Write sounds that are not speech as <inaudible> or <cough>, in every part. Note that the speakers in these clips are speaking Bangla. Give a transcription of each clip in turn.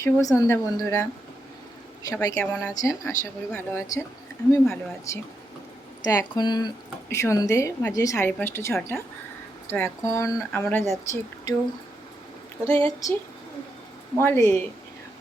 শুভ সন্ধ্যা বন্ধুরা। সবাই কেমন আছেন? আশা করি ভালো আছেন। আমি ভালো আছি। তো এখন সন্ধে বাজে সাড়ে পাঁচটা, ছটা। তো এখন আমরা যাচ্ছি একটু, কোথায় যাচ্ছি? মলে।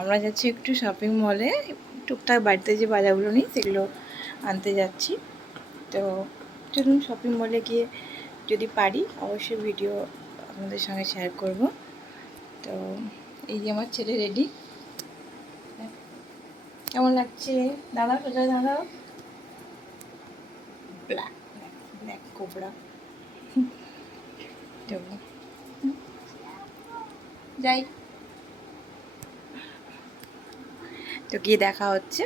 আমরা যাচ্ছি একটু শপিং মলে টুকটাক বাড়িতে যে বাজারগুলো নিই, সেগুলো আনতে যাচ্ছি। তো চলুন শপিং মলে গিয়ে যদি পারি, অবশ্যই ভিডিও আপনাদের সঙ্গে শেয়ার করব। তো এই যে আমার ছেলে রেডি কেমন লাগছে? দাদা সোজা দাদা ব্ল্যাক ব্ল্যাক কোবরা যাই। তো গিয়ে দেখা হচ্ছে।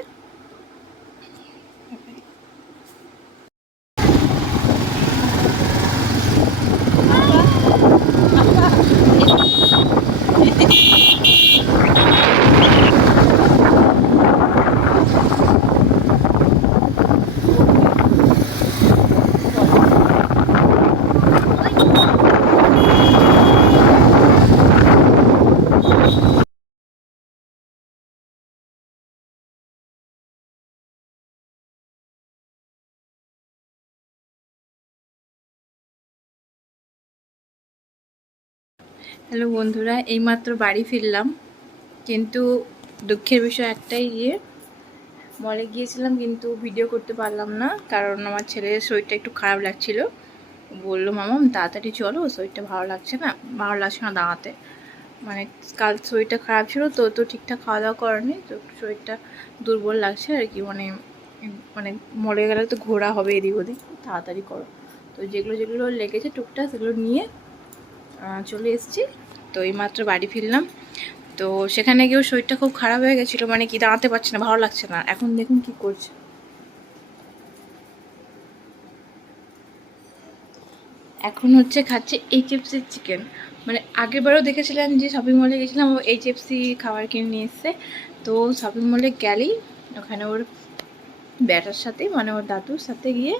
হ্যালো বন্ধুরা, এইমাত্র বাড়ি ফিরলাম। কিন্তু দুঃখের বিষয় একটাই গিয়ে মলে গিয়েছিলাম কিন্তু ভিডিও করতে পারলাম না, কারণ আমার ছেলের শরীরটা একটু খারাপ লাগছিল। বলল, মামা, তাড়াতাড়ি চলো, শরীরটা ভালো লাগছে না, ভালো লাগছে না দাঁড়াতে। মানে কাল শরীরটা খারাপ ছিল তো তো ঠিকঠাক খাওয়া দাওয়া করেনি, তো শরীরটা দুর্বল লাগছে আর কি মানে মানে মরে গেলে তো ঘোরা হবে এদিক ওদিক, তাড়াতাড়ি করো। তো যেগুলো যেগুলো লেগেছে টুকটাক সেগুলো নিয়ে চলে এসেছি। তো এইমাত্র বাড়ি ফিরলাম। তো সেখানে গিয়েও শরীরটা খুব খারাপ হয়ে গেছিল মানে কি দাঁড়াতে পারছে না, ভালো লাগছে না। এখন দেখুন কি করছে। এখন হচ্ছে খাচ্ছে এইচএফসি চিকেন। মানে আগেরবারও দেখেছিলাম যে শপিং মলে গেছিলাম, ও এইচএফসি খাবার কিনে নিয়ে এসছে। তো শপিং মলে গেলেই ওখানে ওর ব্যাটার সাথে মানে ওর দাদুর সাথে গিয়ে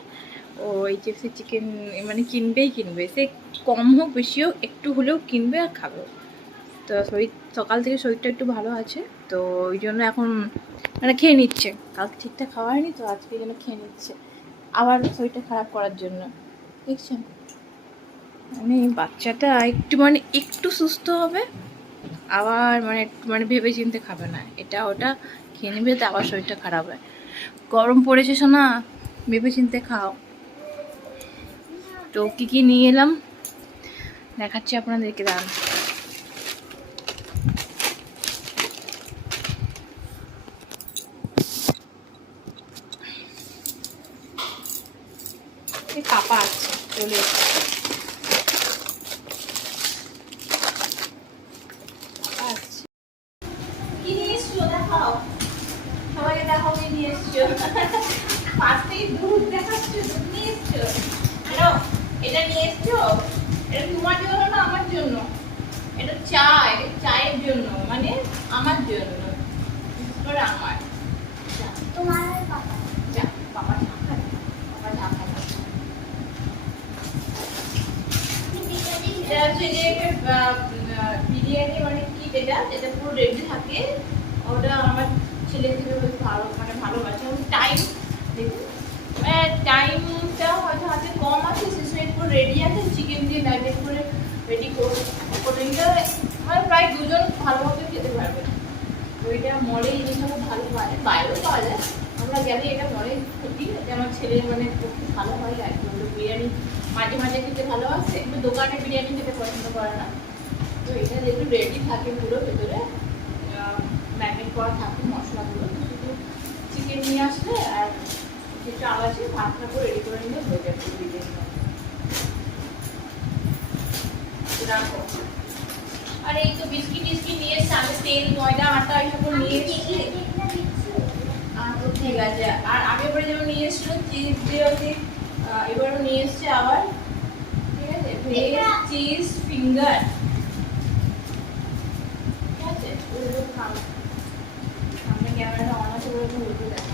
ও এইচএফসি চিকেন মানে কিনবেই কিনবে। সে কম হোক বেশি হোক একটু হলেও কিনবে আর খাবে। তো শরীর, সকাল থেকে শরীরটা একটু ভালো আছে, তো ওই জন্য এখন মানে খেয়ে নিচ্ছে। কালকে ঠিকঠাক খাওয়া হয়নি, তো আজকে যেন খেয়ে নিচ্ছে। আবার শরীরটা খারাপ করার জন্য। দেখছেন? মানে বাচ্চাটা একটু মানে একটু সুস্থ হবে, আবার মানে মানে ভেবে চিনতে খাবে না। এটা ওটা খেয়ে নেবে, তো আবার শরীরটা খারাপ হয়। গরম পড়েছে শোনা ভেবে চিনতে খাও। তো কী কী নিয়ে এলাম? দেখাচ্ছি আপনাদেরকে, দাঁড়ান। পাপা আছে, চলে নিয়ে এসছো ফার্স্টেই <laughs> দুধ দেখাচ্ছ, দুধ নিয়ে এসছো। হ্যালো এটা নিয়ে এসছো? এটা তোমার জন্য না আমার জন্য? এটা চা এটা চায়ের জন্য মানে আমার জন্য। আমার। তোমার বাবা এটা হচ্ছে যে বিরিয়ানি মানে কি যেটা? যেটা পুরো রেডি থাকে। ওটা আমার ছেলে থেকে ভালো মানে ভালোবাসে। টাইম দেখুন। টাইমটা হয়তো হাতে কম আছে, সে সময় পুরো রেডি আছে চিকেন দিয়ে ম্যারিনেট করে রেডি করে করে নিলে মানে প্রায় দুজন ভালোভাবে খেতে পারবে। এটা মলে জিনিসটা খুব ভালো যায় বাইরেও পাওয়া যায়। আমরা গেলে এটা মলে খুঁজি যে আমার ছেলে মানে খুব ভালো হয় আর কি বিরিয়ানি মাঝে মাঝে খেতে ভালোবাসে, কিন্তু দোকানে বিরিয়ানি খেতে পছন্দ করে না। তো এটা যেহেতু রেডি থাকে পুরো ভেতরে ম্যারিনেট করা থাকে মশলাগুলো শুধু চিকেন নিয়ে আসলে আর চাল আছে ভাতটা করে রেডি করে হয়ে বিরিয়ানি রাখো। আর এই তো বিস্কিট টিস্কিট নিয়ে এসছে আমি তেল ময়দা আটা এইসব নিয়ে এসেছি। ঠিক আছে। আর আগের বারে যেমন নিয়ে এসেছিল চিজ দিয়ে আহ, এবারও নিয়ে এসছে আবার। ঠিক আছে? Veg cheese finger. ঠিক আছে? সামনে ক্যামেরাটা অন আছে বলে উল্টো দেখা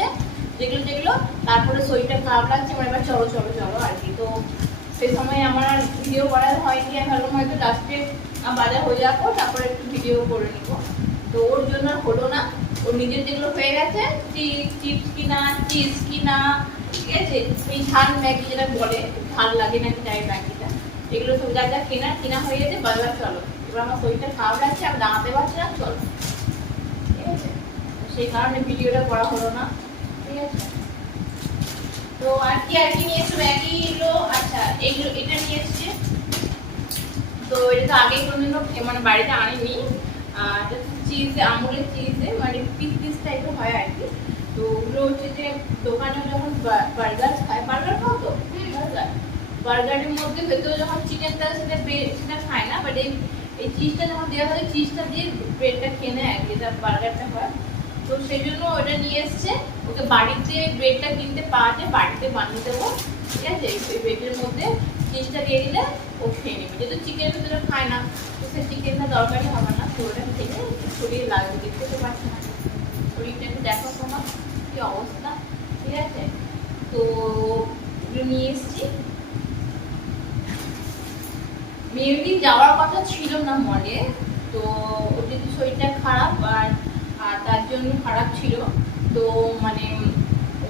যেগুলো যেগুলো, তারপরে শরীরটা খারাপ লাগছে মানে এবার চলো চলো চলো আর কি। তো সেই সময় আমার আর ভিডিও করা হয়নি, আমি ভাবলাম হয়তো লাস্টে বাজার হয়ে যাব তারপরে একটু ভিডিও করে নিবো। তো ওর জন্য আর হলো না। ওর নিজের যেগুলো হয়ে গেছে চিপস কিনা চিজ কিনা, ঠিক আছে? এই ঝাল ম্যাগি যেটা বলে ঝাল লাগে নাকি তাই ম্যাগিটা। এগুলো সব যা যা কেনা, কিনা হয়ে গেছে বাজার চলো। এবার আমার শরীরটা খারাপ লাগছে আমি দাঁড়াতে পারছি না, চলো। ঠিক আছে? সেই কারণে ভিডিওটা করা হলো না। ঠিক আছে তো আর কি আর কি নিয়ে এসছো ম্যাগি এগুলো আচ্ছা এগুলো এটা নিয়ে এসছে তো এটা তো আগে কোনোদিনও মানে বাড়িতে আনিনি। এটা চিজ আমুলের চিজে মানে পিস পিস টাইপের হয় আর কি। তো ওগুলো হচ্ছে যে দোকানে যখন বার্গার খায় বার্গার খাও তো? বার্গারের মধ্যে ভেতরে যখন চিকেন দেয় সেটা সেটা খায় না বাট এই এই চিজটা যখন দেওয়া হয় চিজটা দিয়ে ব্রেডটা খেয়ে নেয় আর কি বার্গারটা হয়। তো সেই জন্য ওটা নিয়ে এসছে। ওকে বাড়িতে ব্রেডটা কিনতে পাওয়া যায়, বাড়িতে বানিয়ে দেবো, ঠিক আছে? এই ব্রেডের মধ্যে চিজটা দিয়ে দিলে ও খেয়ে নেবে। যেহেতু চিকেনের ভিতরে খায় না, তো সে চিকেনটা দরকারই হবে না, তো ওটা খেলে শরীর লাগবে, দেখতে তো পারছে না। শরীরটা একটু দেখো তোমার কি অবস্থা, ঠিক আছে? তো নিয়ে এসছি। মেয়েরই যাওয়ার কথা ছিল না মনে তো ওর যদি শরীরটা খারাপ আর তার জন্য খারাপ ছিল। তো মানে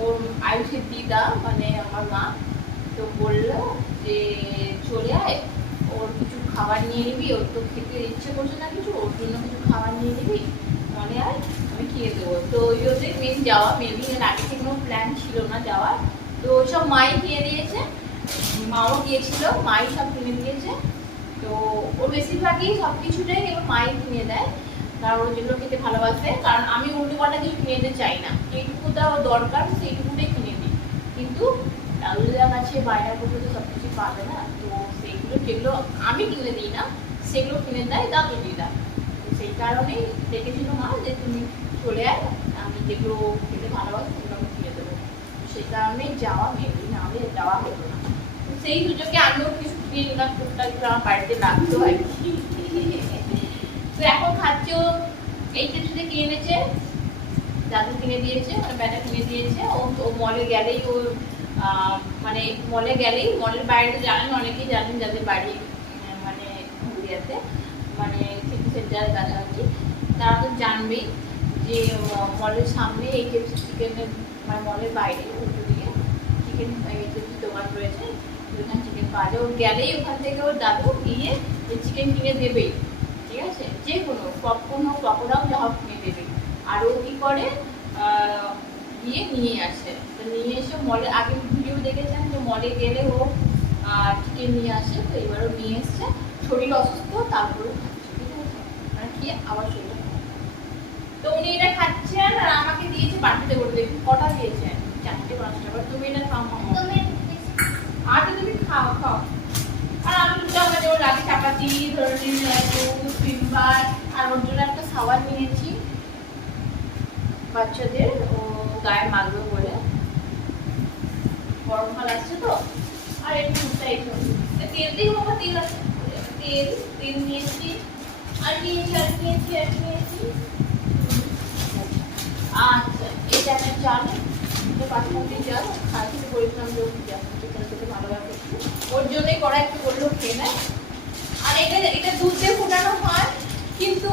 ওর আয়ুষের দিদা মানে আমার মা, তো বলল যে চলে আয়, ওর কিছু খাবার নিয়ে নিবি, ওর তো খেতে ইচ্ছে করছে না কিছু, ওর জন্য কিছু খাবার নিয়ে নিবি, মনে আয় আমি খেয়ে দেবো। তো ওই ওদের মেন যাওয়া, মেবি এর আগে থেকে কোনো প্ল্যান ছিল না যাওয়ার। তো সব মাই খেয়ে দিয়েছে, মাও গিয়েছিল, মাই সব কিনে দিয়েছে। তো ওর বেশিরভাগই সব কিছুটাই এবার মাই কিনে দেয়। কারণ ও যেগুলো খেতে ভালোবাসে। কারণ আমি উল্টো পাল্টা কিছু কিনে দিতে চাই না। যেটুকুটা ওর দরকার সেইটুকুটাই কিনে দিই। কিন্তু লালুদার কাছে, বাইরের করতে তো সব কিছু পাবে না। তো সেইগুলো যেগুলো আমি কিনে দিই না, সেগুলো কিনে দেয় দাদু দিদা সেই কারণেই দেখেছিল মা যে তুমি চলে আয়, আমি যেগুলো খেতে ভালোবাসি সেগুলো আমি কিনে দেবো। সেই কারণেই যাওয়া মেনলি, না হলে যাওয়া হতো না। সেই সুযোগে আমিও কিছু কিনে নিলাম, টুকটাক আমার বাড়িতে লাগতো আর কি। তো এখন খাচ্ছ, এই কিছুতে কিনে এনেছে, দাদু কিনে দিয়েছে মানে ব্যাটা কিনে দিয়েছে, ও ও মলে গেলেই ও মানে মলে গেলেই মলের বাইরে জানেন, অনেকেই জানেন যাদের বাড়ি মানে হলদিয়াতে মানে সিটি সেন্টার কাছাকাছি, তারা তো জানবেই যে মলের সামনে এই যে চিকেনের মানে মলের বাইরে উল্টো দিকে চিকেন এই দোকান রয়েছে ওখানে চিকেন পাওয়া যায়। ও গেলেই ওখান থেকে ওর দাদু গিয়ে চিকেন কিনে দেবেই, ঠিক আছে? যে কোনো পপকর্ন হোক পকোড়াও যা হোক কিনে দেবে আর ও কী করে? গিয়ে নিয়ে আসে। তো নিয়ে এসে মলে আগে ভিডিও দেখেছেন যে মলে গেলে ও চিকেন নিয়ে আসে তো এবারও নিয়ে এসছে। শরীর অসুস্থ তারপরে খাচ্ছে ঠিক আছে মানে আবার তো উনি এটা খাচ্ছেন আর আমাকে দিয়েছে বাটিতে করে। দেখুন কটা দিয়েছেন চারটে পাঁচটা। তুমি এটা খাও মামা। আচ্ছা তুমি খাও খাও। আর আমি দুটো আমার যেমন দুধ আর ওর জন্য একটা সাবান নিয়েছি বাচ্চাদের গায়ে মাখবে বলে। গরমকাল আসছে তো? আর একটু তেল দিয়ে বাবা তেল আছে? তেল তেল নিয়েছি, আর নিয়েছি আর নিয়েছি নিয়েছি। আচ্ছা এটা একটা চাল ওর আর এটা এটা দুধ দিয়ে ফোটানো হয়, কিন্তু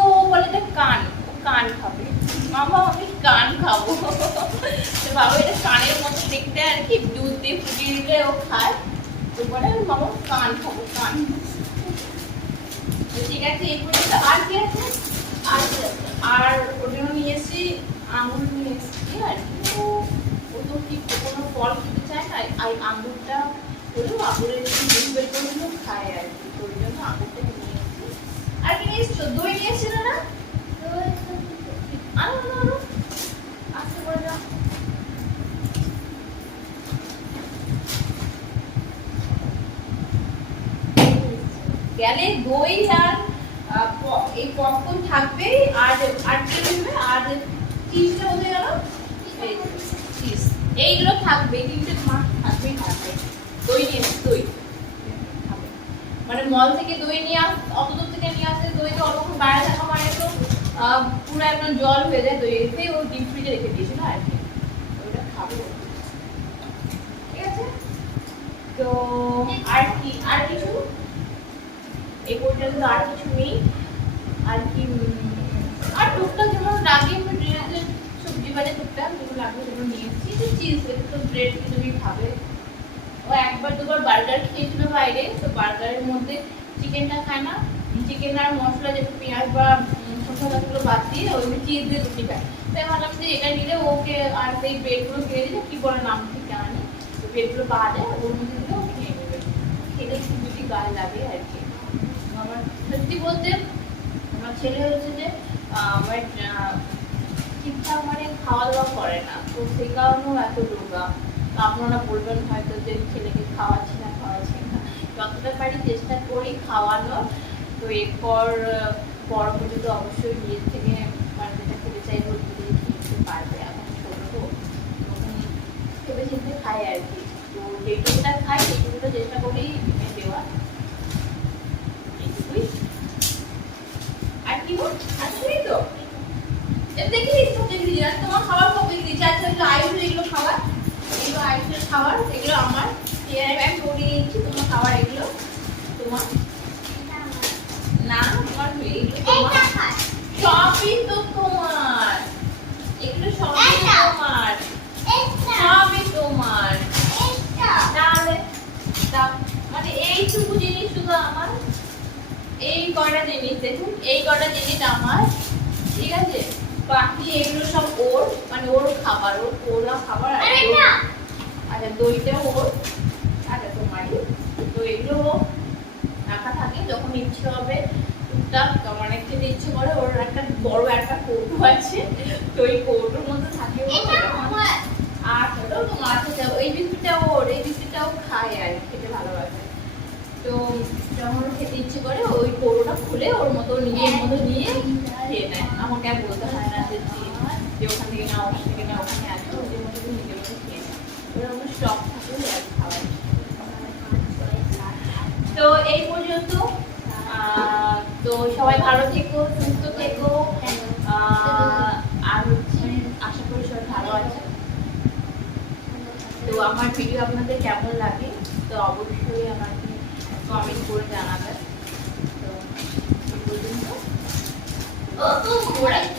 কানের মতো দেখতে আর কি, দুধ দিয়ে ফুটিয়ে দিলে ও খায়। তো বলে মামা, কান খাব, কান ঠিক আছে, এই আর কি আছে? আর? আর ওটা নিয়ে এসেছি আঙুর নিয়ে এসেছি আর কি। ও ও কি কোনো ফল খেতে চায় না? আর আঙুরটা হলেও আঙুরের জুস বের করে খায় আর কি। তো ওই জন্য আঙুরটা নিয়ে আর কি নিয়ে দই না? গেলে দই আর এই পপকর্ন থাকবেই, আর আর কি নেবে থাকবে, তিনটে মাস থাকবেই থাকবে। দই নিয়ে দই। মানে মল থেকে দই নিয়ে আস, অত দূর থেকে নিয়ে আসে দই তো অতক্ষণ বাইরে থাকা মানে তো পুরো একদম জল হয়ে যায় দই এসে ও ডিপ ফ্রিজে রেখে দিয়েছিল আর কি। ওটা খাব। ঠিক আছে? তো আর কি, আর কিছু? এই পর্যন্ত আর কিছু নেই। আর কি আর টুকটাক যেমন লাগে আমি ড্রেসের বাজে টুকটাক যেগুলো লাগবে সেগুলো নিয়ে এসেছি তো চিজ তো ব্রেড তুমি খাবে। ও একবার দুবার বার্গার খেয়েছিল বাইরে, তো বার্গারের মধ্যে চিকেনটা খায় না। চিকেন আর মশলা যেটা পেঁয়াজ বা মশলাগুলো বাদ দিয়ে ওই চিজ দিয়ে রুটি খায়। তাই ভাবলাম যে এটা নিলে ওকে আর সেই ব্রেডগুলো খেয়ে দিলে কি বলে নাম ঠিক জানি তো ব্রেডগুলো বাদে ওর মধ্যে দিলে ও খেয়ে নেবে। খেলে একটু দুটি গায়ে লাগে আর কি। আমার সত্যি বলতে, আমার ছেলে হচ্ছে যে আমার খাওয়া দাওয়া করে না। তো সেই কারণেও এত রোগা আপনারা বলবেন হয়তো যে ছেলেকে খাওয়াচ্ছি না খাওয়াচ্ছি না। যতটা পারি চেষ্টা করি খাওয়ানোর। তো এরপর বড় পর্যন্ত অবশ্যই নিজের থেকে মানে যেটা খেতে চাইব নিজে খেতে পারবে, এখন ছোট তো। তখন ভেবে চিনতে খাই আর কি। তো যেটুকুটা খাই, সেটুকুটা চেষ্টা করি এনে দেওয়ার। এইটুকুই। আর কি? আর তো। দেখে দিচ্ছি সব দেখে দিচ্ছি তোমার খাবার সব দেখে দিচ্ছি আচ্ছা এগুলো খাবার। এগুলো আয়ুষের খাবার এগুলো আমার। চেয়ারে ব্যাগ করিয়ে দিচ্ছি তোমার খাবার এগুলো। তোমার না তোমার তোমার। সবই তো তোমার। এগুলো সবই তোমার। সবই তোমার। তাহলে। মানে এইটুকু জিনিস শুধু আমার। এই কটা জিনিস দেখুন এই কটা জিনিস আমার। ঠিক আছে? বাকি এগুলো সব ওর মানে ওর খাবার ওর ওরা খাবার আর আচ্ছা দইটা ওর আচ্ছা তোমারই তো এগুলো রাখা থাকে যখন ইচ্ছে হবে টুকটাক মানে খেতে ইচ্ছে করে ওর একটা বড় একটা কৌটো আছে তো ওই কৌটোর মধ্যে থাকে ও যখন আচ্ছা তো তোমার আচ্ছা ওই বিস্কুটটা ওর এই বিস্কুটটাও খায় আর খেতে ভালোবাসে। তো যখন খেতে ইচ্ছে করে ওই কৌটোটা খুলে ওর মতো নিজের মতো নিয়ে ওখান ওদের তো এই পর্যন্ত তো সবাই ভালো থেকো সুস্থ থেকো আর হচ্ছে আশা করি সবাই ভালো আছে তো আমার ভিডিও আপনাদের কেমন লাগে তো অবশ্যই আমাকে কমেন্ট করে জানাবেন তো এই পর্যন্ত শুভরাত্রি